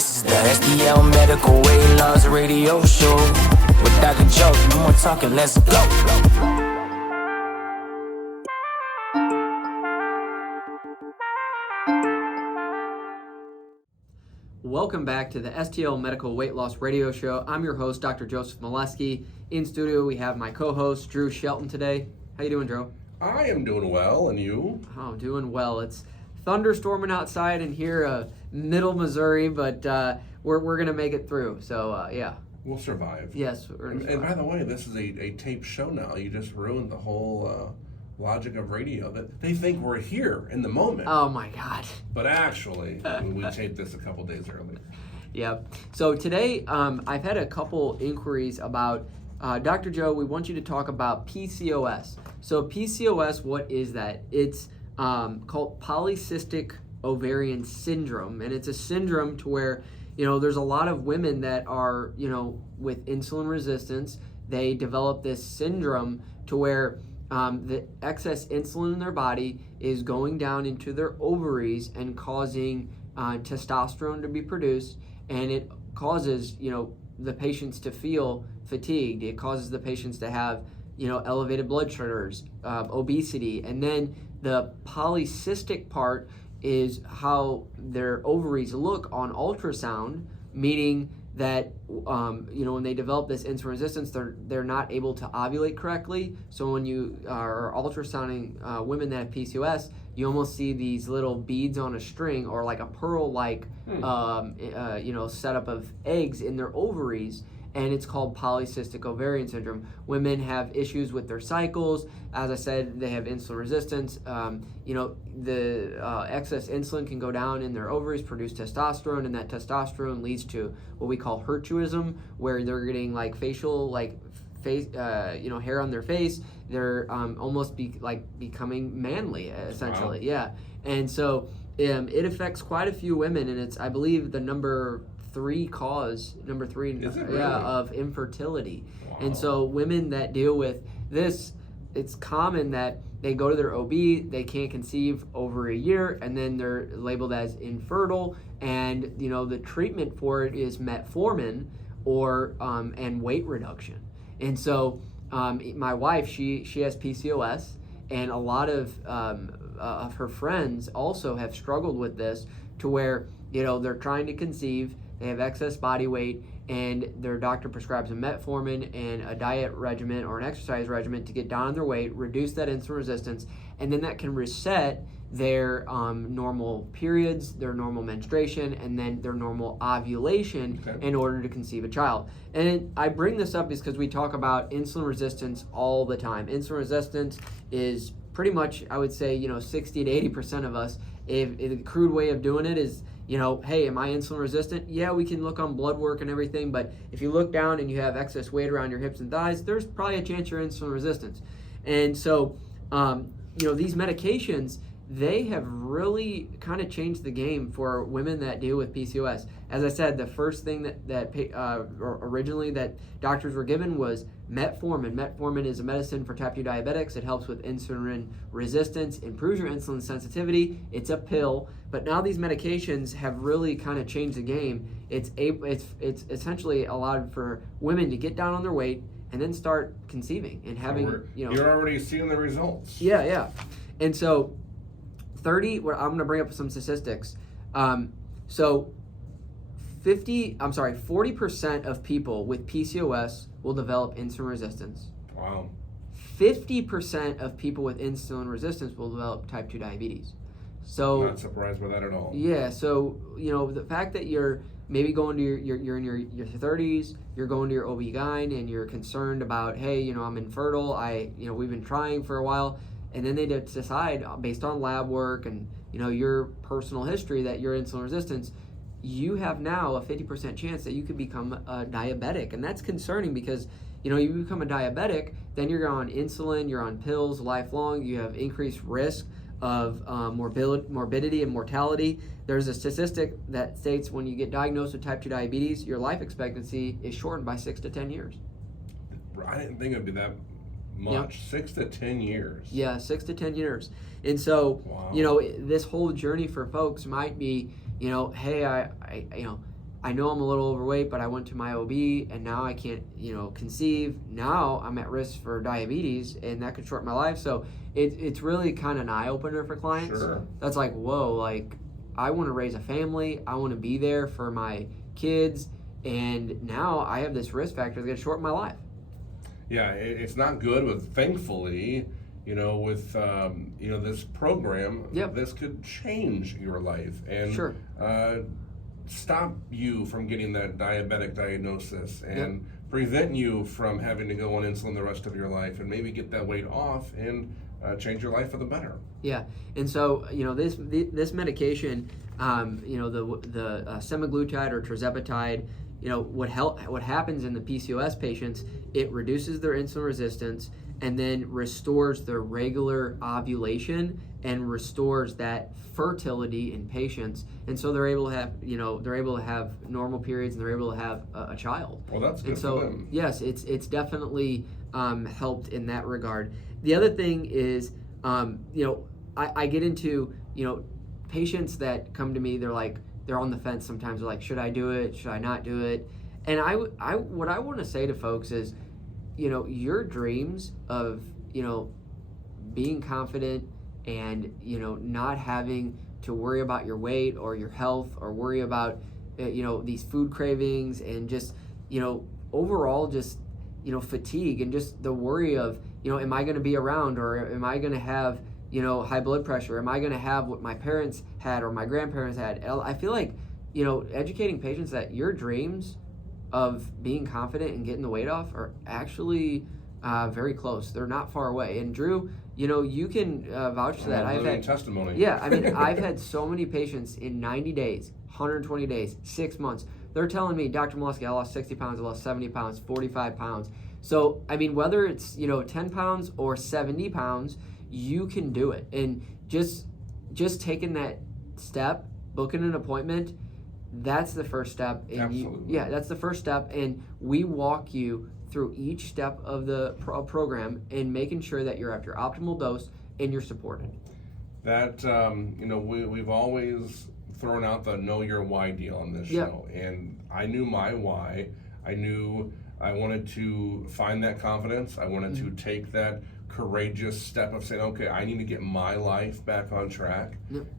This is the STL Medical Weight Loss Radio Show with Dr. Joe. No more talking, let's go. Welcome back to the STL Medical Weight Loss Radio Show. I'm your host, Dr. Joseph Moleski. In studio, we have my co-host, Drew Shelton today. How you doing, Drew? I am doing well, and you? Oh, I'm doing well. It's thunderstorming outside in here, middle Missouri, but we're going to make it through. So, yeah. We'll survive. Yes. We're gonna survive. And by the way, this is a taped show now. You just ruined the whole logic of radio. That they think we're here in the moment. Oh, my God. But actually, we taped this a couple days early. Yep. So today, I've had a couple inquiries about, Dr. Joe, we want you to talk about PCOS. So PCOS, what is that? It's called Polycystic Ovarian Syndrome, and it's a syndrome to where, there's a lot of women that are, with insulin resistance. They develop this syndrome to where the excess insulin in their body is going down into their ovaries and causing testosterone to be produced, and it causes, the patients to feel fatigued. It causes the patients to have, elevated blood sugars, obesity, and then the polycystic part is how their ovaries look on ultrasound, meaning that when they develop this insulin resistance, they're not able to ovulate correctly. So when you are ultrasounding women that have PCOS, you almost see these little beads on a string, or like a pearl-like setup of eggs in their ovaries. And it's called polycystic ovarian syndrome. Women have issues with their cycles. As I said, they have insulin resistance. The excess insulin can go down in their ovaries, produce testosterone, and that testosterone leads to what we call hirsutism, where they're getting like facial, face, hair on their face. They're almost becoming manly, essentially. Wow. Yeah. And so it affects quite a few women, and it's, I believe, the number three really? Of infertility. Wow. And so women that deal with this, it's common that they go to their OB, they can't conceive over a year, and then they're labeled as infertile, and the treatment for it is Metformin or and weight reduction. And so my wife, she has PCOS, and a lot of her friends also have struggled with this, to where they're trying to conceive. They have excess body weight, and their doctor prescribes a metformin and a diet regimen or an exercise regimen to get down on their weight, reduce that insulin resistance, and then that can reset their normal periods, their normal menstruation, and then their normal ovulation in order to conceive a child. And I bring this up because we talk about insulin resistance all the time. Insulin resistance is pretty much, I would say, 60 to 80% of us. If the crude way of doing it is, hey, am I insulin resistant? Yeah, we can look on blood work and everything, but if you look down and you have excess weight around your hips and thighs, there's probably a chance you're insulin resistant. And so, these medications, they have really kind of changed the game for women that deal with PCOS. As I said, the first thing originally that doctors were given was Metformin. Metformin is a medicine for type 2 diabetics. It helps with insulin resistance, improves your insulin sensitivity. It's a pill, but now these medications have really kind of changed the game. It's essentially allowed for women to get down on their weight and then start conceiving and having, You're already seeing the results. Yeah. And so 40% of people with PCOS will develop insulin resistance. Wow. 50% of people with insulin resistance will develop type 2 diabetes. So not surprised by that at all. Yeah, so the fact that you're maybe going to you're in your 30s, you're going to your OB-GYN and you're concerned about, hey, I'm infertile, we've been trying for a while, and then they decide based on lab work and your personal history that you're insulin resistant, you have now a 50% chance that you could become a diabetic. And that's concerning because, you become a diabetic, then you're on insulin, you're on pills lifelong, you have increased risk of morbidity and mortality. There's a statistic that states when you get diagnosed with type 2 diabetes, your life expectancy is shortened by 6 to 10 years. I didn't think it'd be that much. Yep. 6 to 10 years. Yeah, 6 to 10 years. And so, wow. This whole journey for folks might be, hey, I know I'm a little overweight, but I went to my OB and now I can't, conceive. Now I'm at risk for diabetes and that could shorten my life. So it's really kind of an eye-opener for clients. Sure. That's like, whoa, like I want to raise a family. I want to be there for my kids. And now I have this risk factor that's going to shorten my life. Yeah, it's not good, but thankfully, with this program, Yep. this could change your life and Sure. Stop you from getting that diabetic diagnosis and Yep. prevent you from having to go on insulin the rest of your life and maybe get that weight off and change your life for the better. Yeah, and so this medication, the semaglutide or tirzepatide, what happens in the PCOS patients, it reduces their insulin resistance and then restores their regular ovulation and restores that fertility in patients, and so they're able to have normal periods and they're able to have a child. Well, that's good and so for them. yes, it's definitely helped in that regard. The other thing is, I get into patients that come to me, they're on the fence sometimes. They're like, should I do it? Should I not do it? And what I want to say to folks is, your dreams of being confident and not having to worry about your weight or your health or worry about these food cravings and just overall just fatigue and just the worry of am I going to be around, or am I going to have high blood pressure? Am I going to have what my parents had or my grandparents had? I feel like educating patients that your dreams of being confident and getting the weight off are actually very close. They're not far away. And Drew, you can vouch for that. I've had testimony. Yeah, I mean, I've had so many patients in 90 days, 120 days, 6 months. They're telling me, Dr. Moleski, I lost 60 pounds, I lost 70 pounds, 45 pounds. So, I mean, whether it's, 10 pounds or 70 pounds, you can do it. And just taking that step, booking an appointment, that's the first step. And Absolutely. that's the first step. And we walk you through each step of the program and making sure that you're at your optimal dose and you're supported. That, we've always thrown out the know your why deal on this show. And I knew my why. I knew I wanted to find that confidence. I wanted to take that courageous step of saying, okay, I need to get my life back on track.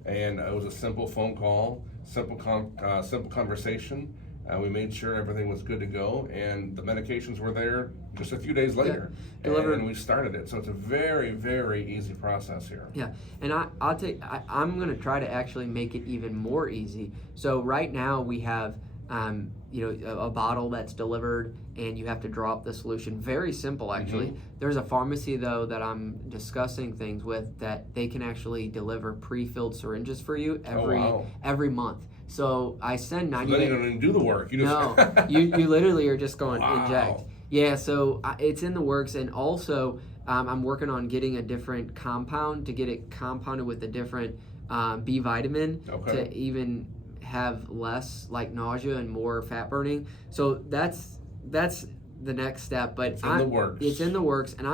And it was a simple phone call, simple conversation. We made sure everything was good to go, and the medications were there just a few days later. Delivered. And we started it. So it's a very, very easy process here. Yeah, and I'm going to try to actually make it even more easy. So right now we have a bottle that's delivered and you have to draw up the solution. Very simple, actually. There's a pharmacy, though, that I'm discussing things with that they can actually deliver pre-filled syringes for you every month. So I send 90 So then you don't even do the work. You just you literally are just going Wow. inject. Yeah, so it's in the works, and also I'm working on getting a different compound to get it compounded with a different B vitamin to even have less like nausea and more fat burning. So that's the next step. But it's in the works. It's in the works, and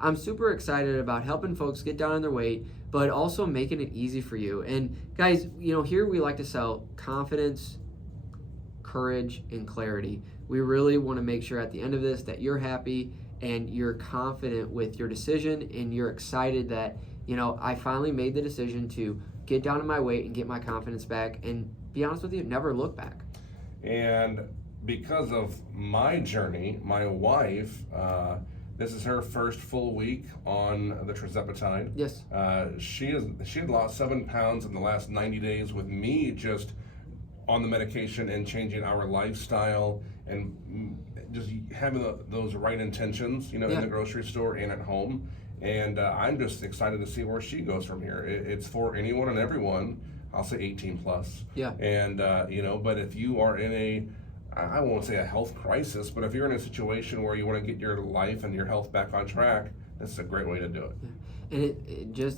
I'm super excited about helping folks get down on their weight, but also making it easy for you. And guys, here we like to sell confidence, courage, and clarity. We really want to make sure at the end of this that you're happy and you're confident with your decision and you're excited that, I finally made the decision to get down to my weight and get my confidence back, and be honest with you, never look back. And because of my journey, my wife, this is her first full week on the tirzepatide. Yes. She had lost 7 pounds in the last 90 days with me just on the medication and changing our lifestyle and just having those right intentions, in the grocery store and at home. And I'm just excited to see where she goes from here. It's for anyone and everyone. I'll say 18 plus. Yeah. And, but if you are in I won't say a health crisis, but if you're in a situation where you want to get your life and your health back on track, this is a great way to do it. Yeah. And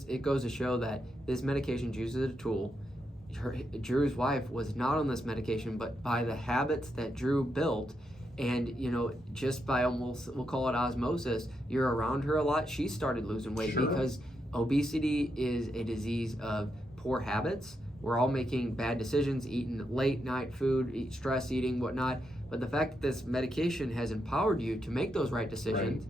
it goes to show that this medication uses a tool. Drew's wife was not on this medication, but by the habits that Drew built, and just by almost, we'll call it osmosis, you're around her a lot, she started losing weight. Sure. Because obesity is a disease of poor habits. We're all making bad decisions, eating late night food, stress eating, whatnot. But the fact that this medication has empowered you to make those right decisions,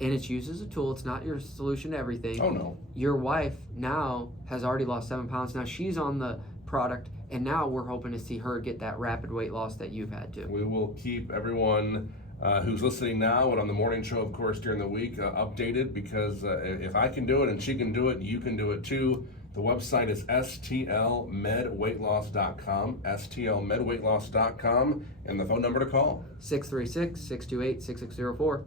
and it's used as a tool, it's not your solution to everything. Oh, no. Your wife now has already lost 7 pounds. Now she's on the product, and now we're hoping to see her get that rapid weight loss that you've had to. We will keep everyone who's listening now and on the morning show, of course, during the week, updated, because if I can do it and she can do it, you can do it too. The website is stlmedweightloss.com, stlmedweightloss.com, and the phone number to call. 636-628-6604.